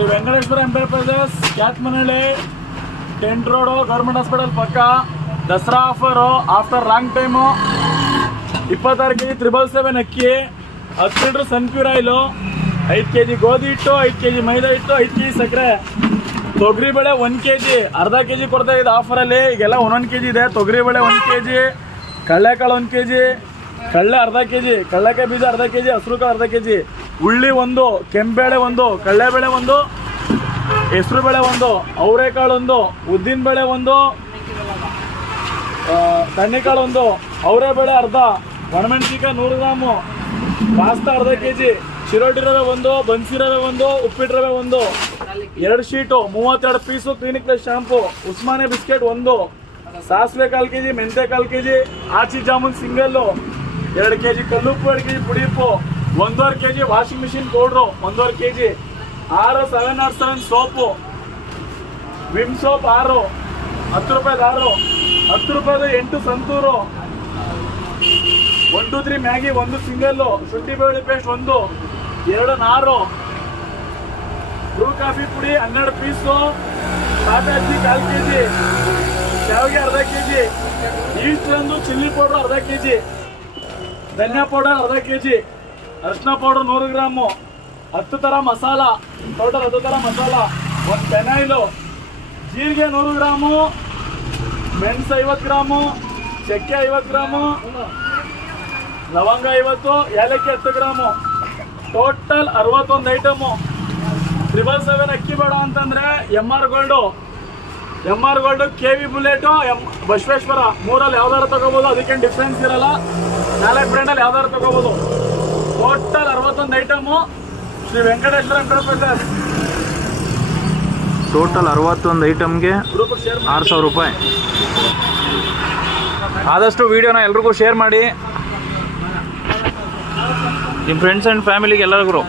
Shri Venkateshwara enterprises Kyathmanahalli tent road government hospital ಪಕ್ಕ Dasara offer after long time 26 kg 777 ಅಕ್ಕಿ 10 litre Sunpure oil 5 kg ಗೋಧಿ ಹಿಟ್ಟು 5 kg ಮೈದಾ ಹಿಟ್ಟು 5 kg ಸಕ್ಕರೆ ತೊಗರಿಬೇಳೆ 1 kg ಅರ್ಧ kg ಕೊಡ್ತಾ ಇದೆ ಆಫರಲ್ಲಿ ಈಗೆಲ್ಲ 1 kg ಇದೆ ತೊಗರಿಬೇಳೆ 1 kg ಕಡಲೆಕಾಳು 1 kg ಕಡಲೆ ಅರ್ಧ kg ಕಡಲೆಕಾಯಿ ಬೀಜ ಅರ್ಧ kg ಹಸಿರುಕಾಳು ಅರ್ಧ kg ಉಳ್ಳಿ 1 ಕೆಂಬೇಳೆ 1 ಕಡಲೆಬೇಳೆ 1 ಹೆಸರುಬೇಳೆ 1 ಅವರೆಕಾಳು 1 ಉದ್ದಿನಬೇಳೆ 1 ತಣ್ಣಿಕಾಳು 1 ಅವರೆಬೇಳೆ ಅರ್ಧ ಒಣಮೆಣಸಿಕಾಯಿ 100 ಗ್ರಾಮು ಪಾಸ್ತಾ ಅರ್ಧ kg ಚಿರೋಟಿ ರವೆ 1 ಬನ್ಸಿ ರವೆ 1 ಉಪ್ಪಿಟ್ಟು ರವೆ 1 2 sheet 32 piece clinic plus shampoo ಉಸ್ಮಾನೆ ಬಿಸ್ಕೆಟ್ 1 ಸಾಸಿವೆ 1/4 kg ಮೆಂತೆ 1/4 kg Aachi jamun single 2 kg ಕಲ್ಲುಪ್ಪು 2 kg ಪುಡಿ ಉಪ್ಪು 1.5 kg washing machine powder 1.5 kg 7 soap Vim soap 6 10 ರೂಪಾಯಿದು 6 10 ರೂಪಾಯಿದು 8 ಸಂತೂರು 1 2 3 ಮ್ಯಾಗಿ 1 ಸಿಂಗಲ್ಲು ಶುಂಠಿ ಬೆಳ್ಳುಳ್ಳಿ ಪೇಸ್ಟ್ 1 2 ನಾರು ಬ್ರೂ ಕಾಫಿ ಪುಡಿ 12 ಪೀಸು ಸಾದೆ ಅಕ್ಕಿ 1/4 kg ಶಾವಿಗೆ ಅರ್ಧ kg ಈಸ್ಟ್ ಒಂದು ಚಿಲ್ಲಿ ಪೌಡರ್ ಅರ್ಧ kg ಧನಿಯಾ ಪೌಡರ್ ಅರ್ಧ kg ಅರಿಶಿನ ಪೌಡರ್ 100 ಗ್ರಾಮು 10 ಥರ ಮಸಾಲ ಟೋಟಲ್ 10 ಥರ ಮಸಾಲ 1 ಪೆನಾಯಿಲು ಜೀರಿಗೆ 100 ಗ್ರಾಮು ಮೆಣಸು 50 ಗ್ರಾಮು ಚಕ್ಕೆ 50 ಗ್ರಾಮು ಲವಂಗ 50 ಏಲಕ್ಕಿ 10 ಗ್ರಾಮು ಟೋಟಲ್ 61 ಐಟಮು 777 ಅಕ್ಕಿ ಬೇಡ ಅಂತಂದರೆ MR gold KV bullet Basaveshwara 3ರಲ್ಲಿ ಯಾವ್ದಾರು ತಗೋಬೋದು ಅದಕ್ಕೇನು ಡಿಫ್ರೆನ್ಸ್ ಇರಲ್ಲ 4 ಬ್ರ್ಯಾಂಡಲ್ಲಿ ಯಾವ್ದಾರು ತಗೋಬೋದು total 61 item Shri Venkateshwara enterprises total 61 ಐಟಮ್ಗೆ 6,000 ರೂಪಾಯಿ. ಆದಷ್ಟು ವಿಡಿಯೋನ ಎಲ್ರಿಗೂ ಶೇರ್ ಮಾಡಿ ನಿಮ್ಮ ಫ್ರೆಂಡ್ಸ್ ಆ್ಯಂಡ್ ಫ್ಯಾಮಿಲಿಗೆ ಎಲ್ಲರಿಗೂ